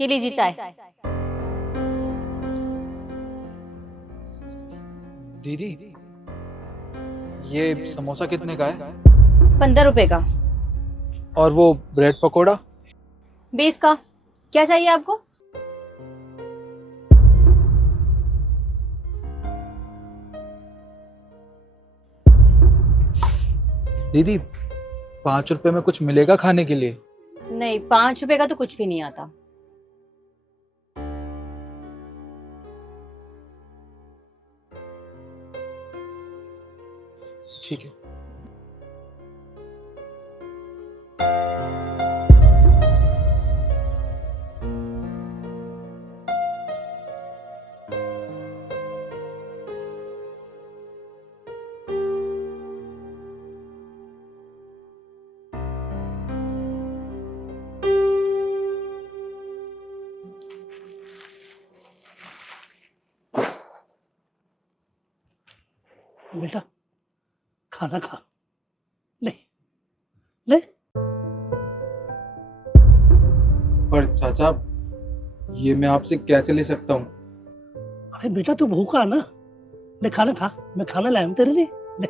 ये लीजिए चाय। दीदी, ये समोसा कितने का है? 15 रुपए का। और वो ब्रेड पकोड़ा? 20 का। क्या चाहिए आपको? दीदी, 5 रुपए में कुछ मिलेगा खाने के लिए? नहीं, 5 रुपए का तो कुछ भी नहीं आता। ठीक है। बेटा, खाना खा। ले ले। पर चाचा, ये मैं आपसे कैसे ले सकता हूँ? अरे बेटा, तू भूखा है ना? ले खाना खा, मैं खाना लाया हूं तेरे लिए। ले।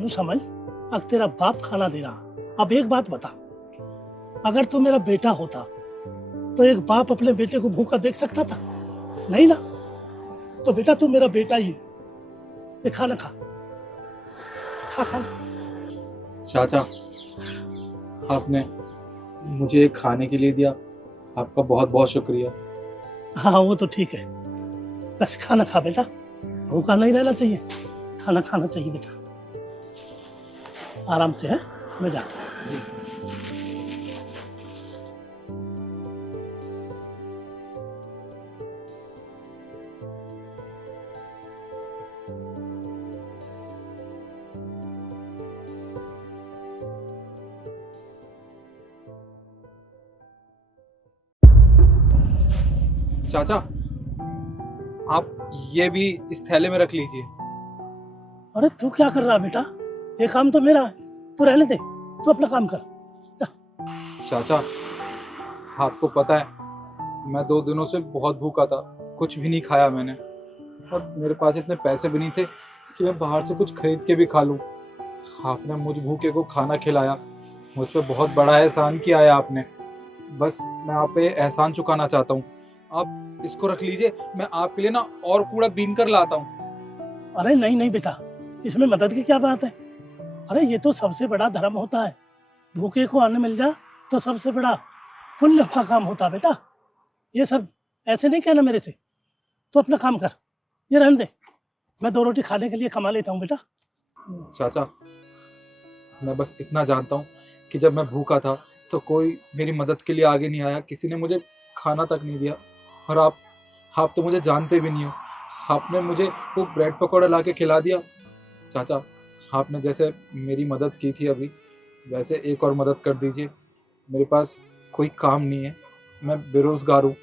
यूं समझ, अब तेरा बाप खाना दे रहा। अब एक बात बता, अगर तू मेरा बेटा होता तो एक बाप अपने बेटे को भूखा देख सकता था? नहीं ना। तो बेटा, तू मेरा बेटा ही है। ये खाना खा। खा खाना। चाचा, आपने मुझे खाने के लिए दिया, आपका बहुत बहुत शुक्रिया। हाँ, वो तो ठीक है। बस खाना खा बेटा, भूखा नहीं रहना चाहिए, खाना खाना चाहिए बेटा। आराम से है, मैं जाता हूं। जी। चाचा, आप ये भी इस थैले में रख लीजिए। अरे तू क्या कर रहा है बेटा? ये काम तो मेरा है, तू रहने दे, तू अपना काम कर। जा। चाचा, आपको पता है, मैं 2 दिनों से बहुत भूखा था, कुछ भी नहीं खाया मैंने। और मेरे पास इतने पैसे भी नहीं थे कि मैं बाहर से कुछ खरीद के भी खा लूं। आपने मुझ भूखे को खाना खिलाया, मुझ पे बहुत बड़ा एहसान किया है आपने। बस मैं आप पे एहसान चुकाना चाहता हूँ। आप इसको रख लीजिए, मैं आपके लिए ना और कूड़ा बीन कर लाता हूँ। अरे नहीं नहीं बेटा, इसमें मदद की क्या बात है? अरे ये तो सबसे बड़ा धर्म होता है, भूखे को अन्न मिल जा तो सबसे बड़ा पुण्य का काम होता है बेटा। ये सब ऐसे नहीं कहना मेरे से। तू अपना काम कर, ये रहने दे, मैं 2 रोटी खाने के लिए कमा लेता हूँ बेटा। चाचा, मैं बस इतना जानता हूँ कि जब मैं भूखा था तो कोई मेरी मदद के लिए आगे नहीं आया, किसी ने मुझे खाना तक नहीं दिया। और आप तो मुझे जानते भी नहीं हो, आपने मुझे वो ब्रेड पकौड़ा ला के खिला दिया। चाचा, आपने जैसे मेरी मदद की थी अभी, वैसे एक और मदद कर दीजिए। मेरे पास कोई काम नहीं है, मैं बेरोज़गार हूँ,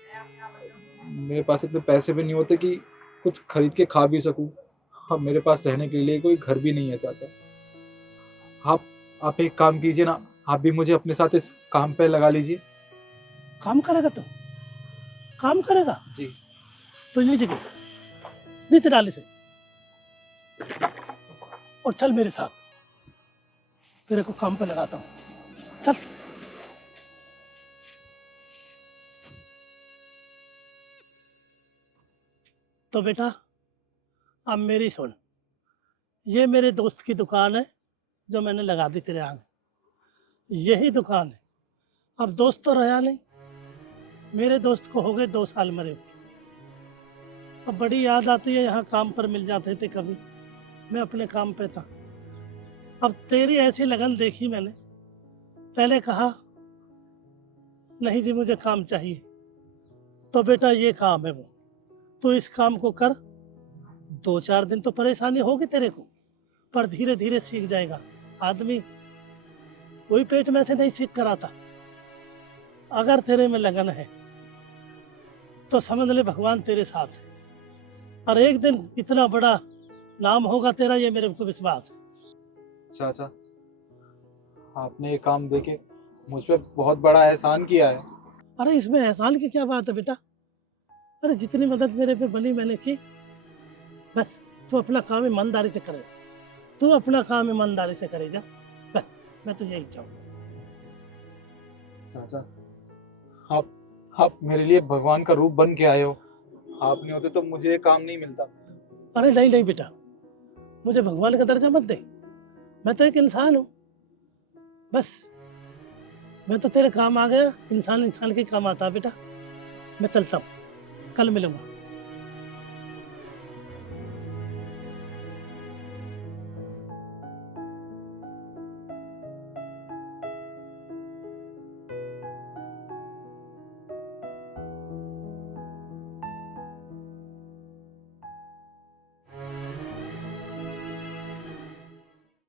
मेरे पास इतने पैसे भी नहीं होते कि कुछ खरीद के खा भी सकूँ। हाँ, मेरे पास रहने के लिए कोई घर भी नहीं है चाचा। आप आप एक काम कीजिए ना, आप भी मुझे अपने साथ इस काम पे लगा लीजिए। काम करेगा तू? काम करेगा जी। तो नीचे गिर, नीचे डाले से, और चल मेरे साथ, तेरे को काम पे लगाता हूँ। चल। तो बेटा, अब मेरी सुन, ये मेरे दोस्त की दुकान है जो मैंने लगा दी तेरे आगे। यही दुकान है। अब दोस्त तो रहा नहीं, मेरे दोस्त को हो गए 2 साल मरे हुए। अब बड़ी याद आती है, यहाँ काम पर मिल जाते थे कभी, मैं अपने काम पे था। अब तेरी ऐसी लगन देखी मैंने, पहले कहा नहीं जी मुझे काम चाहिए, तो बेटा ये काम है वो, तो इस काम को कर। 2-4 दिन तो परेशानी होगी तेरे को, पर धीरे धीरे सीख जाएगा आदमी। कोई पेट में से नहीं सीख कर आता। अगर तेरे में लगन है तो समझ ले भगवान तेरे साथ है, और एक दिन इतना बड़ा नाम होगा तेरा, ये मेरे को विश्वास है। चाचा, आपने ये काम देके मुझ पे बहुत बड़ा एहसान किया है। अरे इसमें एहसान की क्या बात है बेटा। अरे जितनी मदद मेरे पे बनी मैंने की। बस तू अपना काम ईमानदारी से करे। तू अपना काम ईमानदारी से करे जा। बस मैं तो यही चाहूँगा। चाचा, आप मेरे लिए भगवान का रूप बन के आए हो। आप नहीं होते तो मुझे ये काम नहीं मिलता। अरे नहीं नहीं बेटा, मुझे भगवान का दर्जा मत दे। मैं तो एक इंसान हूँ। बस मैं तो तेरे काम आ गया। इंसान इंसान के काम आता है बेटा। मैं चलता हूँ, कल मिलूंगा।